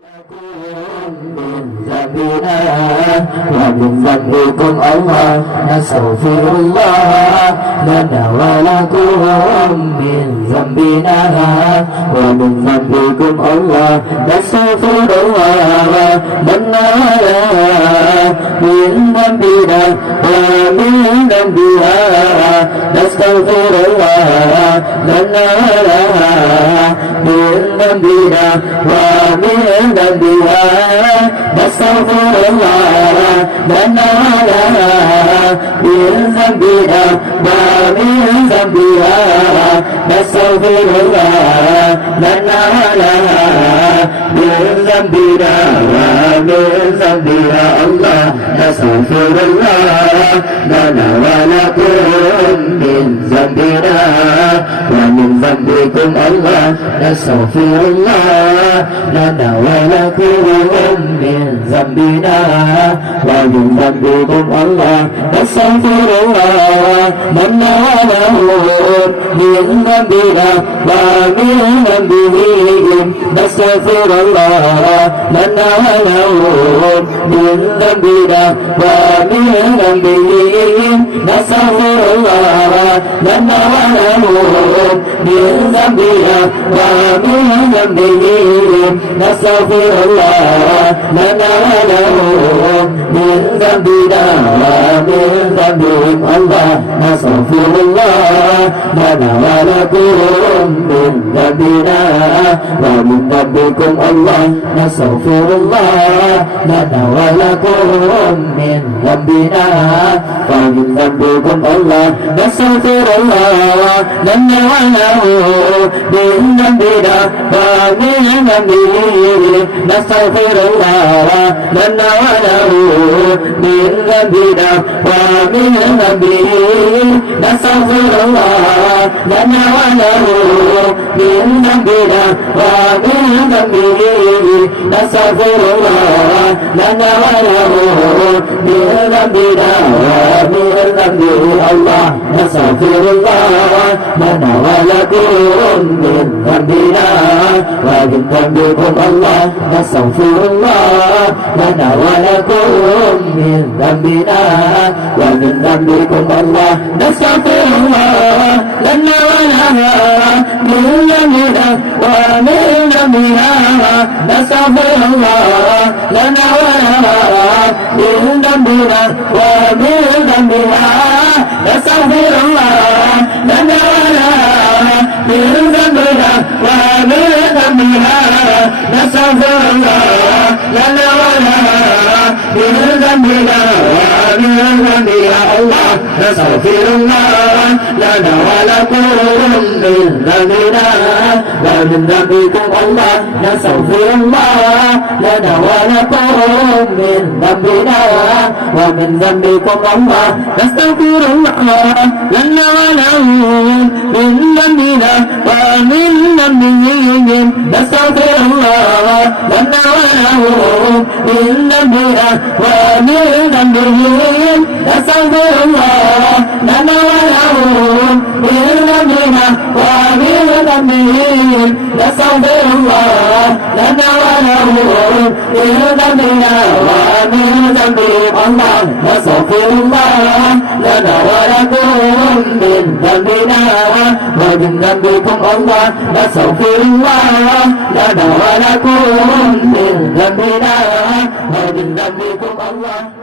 من ذنبنا ومن ذنبكم الله نستغفر الله لنا ولكم من ذنبنا ومن ذنبكم الله نستغفر الله لنا من ذنبنا ومن ذنبها نستغفر الله لنا من ذنبنا ومن ذنبها نستغفر الله لنا من ذنبنا ومن ذنبها نستغفر الله لنا من ذنبنا ومن ذنبها الله نستغفر الله لنا ولكم من ذنبنا ومن ذنبكم الله نستغفر الله لنا ولكم من ذنبنا ومن ذنبكم الله نستغفر الله لنا ولكم من ذنبنا ومن ذنبهم نستغفر الله لنا ولكم من ذنبنا ومن ذنبهم نستغفر الله لنا ولكم من ذنبنا ومن ذنبهم نستغفر الله لنا ولكم من ذنبنا ومن ذنبهم الله نستغفر الله لنا ولكم من ذنبنا ومن ذنبكم الله نستغفر الله لنا ولكم من ذنبنا ومن ذنبكم الله نستغفر الله لنا ولكم من ذنبنا ومن ذنبهم نستغفر الله لنا ولكم من ذنبنا ومن ذنبهم نستغفر الله لنا ولكم من ذنبنا ومن ذنبهم نستغفر الله لنا ولكم من ذنبنا ومن ذنبهم الله نستغفر الله لنا ولكم من ذنبنا ومن ذنبكم الله نستغفر الله لنا ولكم من ذنبنا ومن ذنبكم الله نستغفر الله لنا ولها من ذنبنا ومن ذنبنا نستغفر الله لنا ولها من ذنبنا ومن ذنبنا نستغفر الله لنا ولها من ذنبنا ومن ذنبنا نستغفر الله لنا ولها من ذنبنا ومن ذنبها الله نستغفر الله لنا ولكم من ذنبنا ومن ذنبكم الله نستغفر الله لنا ولكم من ذنبنا ومن ذنبكم الله نستغفر الله لنا ولهم من ذنبنا ومن ذنبهم نستغفر الله لنا ولهم من ذنبنا ومن ذنبهم نستغفر الله لنا ولهم من ذنبنا ومن ذنبهم نستغفر الله لنا ولهم من ذنبنا ومن ذنبهم الله نستغفر الله لنا ولكم من ذنبنا ومن ذنبكم الله نستغفر الله لنا ولكم من ذنبنا ومن ذنبكم الله